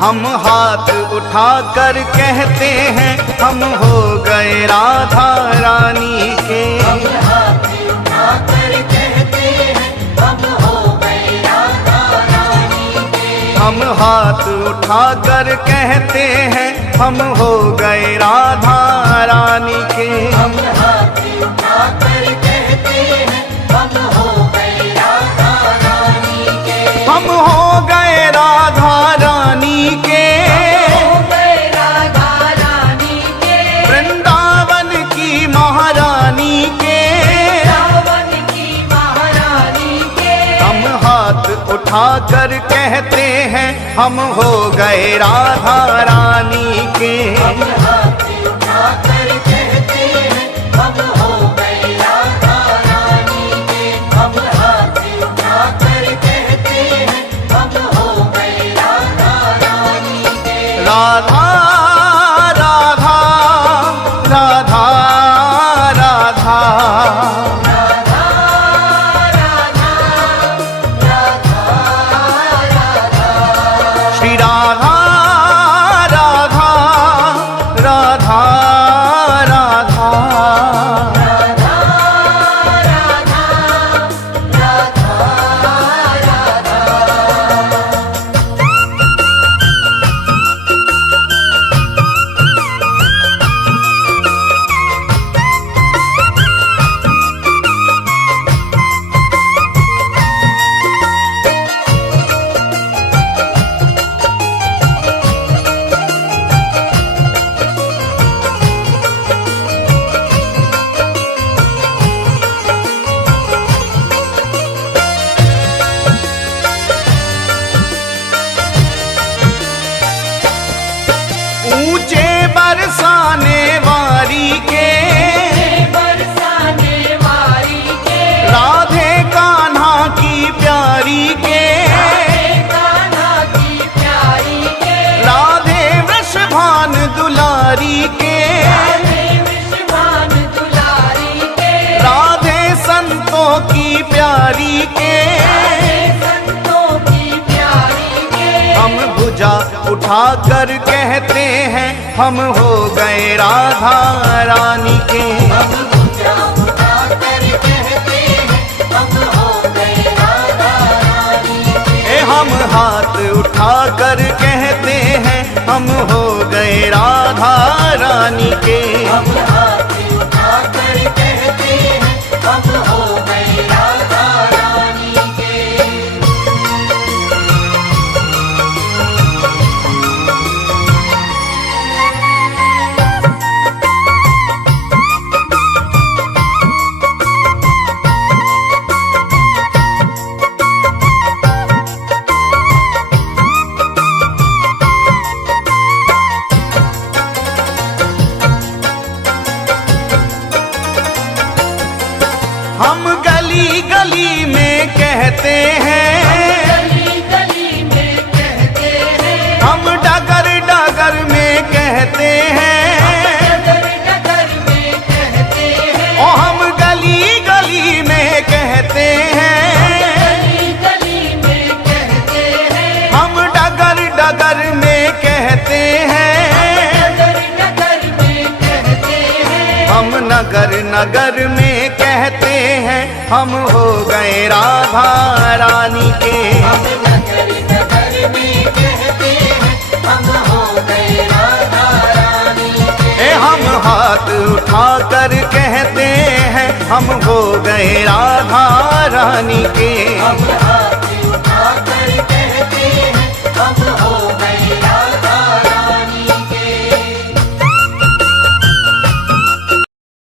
हम हाथ उठाकर कहते हैं हम हो गए राधा रानी के। हम हाथ उठाकर कहते हैं हम हो गए राधा रानी के। हम हाथ उठाकर कहते हैं हम हो गए राधा रानी के। हम हाथ उठाकर कहते हैं हम हो गए राधा रानी के। हम हो गए राधा रानी के। हो गए राधा रानी के। वृंदावन की महारानी के। वृंदावन की महारानी के। हम हाथ उठाकर कहते हैं हम हो गए राधा रानी के। हम हाथ उठाकर कहते हैं हम हो गए राधा रानी के। हम हाथ उठाकर कहते हैं हम हो गए राधा रानी के। राधा राधा राधा राधा राधा राधा राधा राधा। श्री राधा राधा राधा राधा। राधा राधा राधा राधा। ऊंचे बरसाने वारी के। बरसाने वारी के। राधे कान्हा की प्यारी के। कान्हा की प्यारी के। राधे वृषभान दुलारी के। राधे विश्वान दुलारी के। राधे संतों की प्यारी के। राधे संतों की प्यारी के। हम भुजा उठाकर कहते हैं हम हो गए राधा रानी के। हम भुजा उठाकर कहते हैं हम हो गए राधा रानी के। हम हाथ उठाकर कहते हैं हम हो गए राधा रानी के। हम हाथ उठाकर कहते हैं हम हो गए राधा रानी के। हम गली गली में कहते हैं। गली गली में कहते हैं। हम डगर डगर में कहते हैं। डगर डगर में कहते हैं। ओ हम गली गली में कहते हैं। गली गली में कहते हैं। हम डगर डगर में कहते हैं। डगर डगर में कहते हैं। हम नगर नगर में कहते हैं हम हो गए राधा रानी के। हम नगर नगर में कहते हैं हम हो गए राधा रानी के। हम हाथ उठाकर कहते हैं हम हो गए राधा रानी के। हम हाथ उठाकर कहते हैं हम हो गए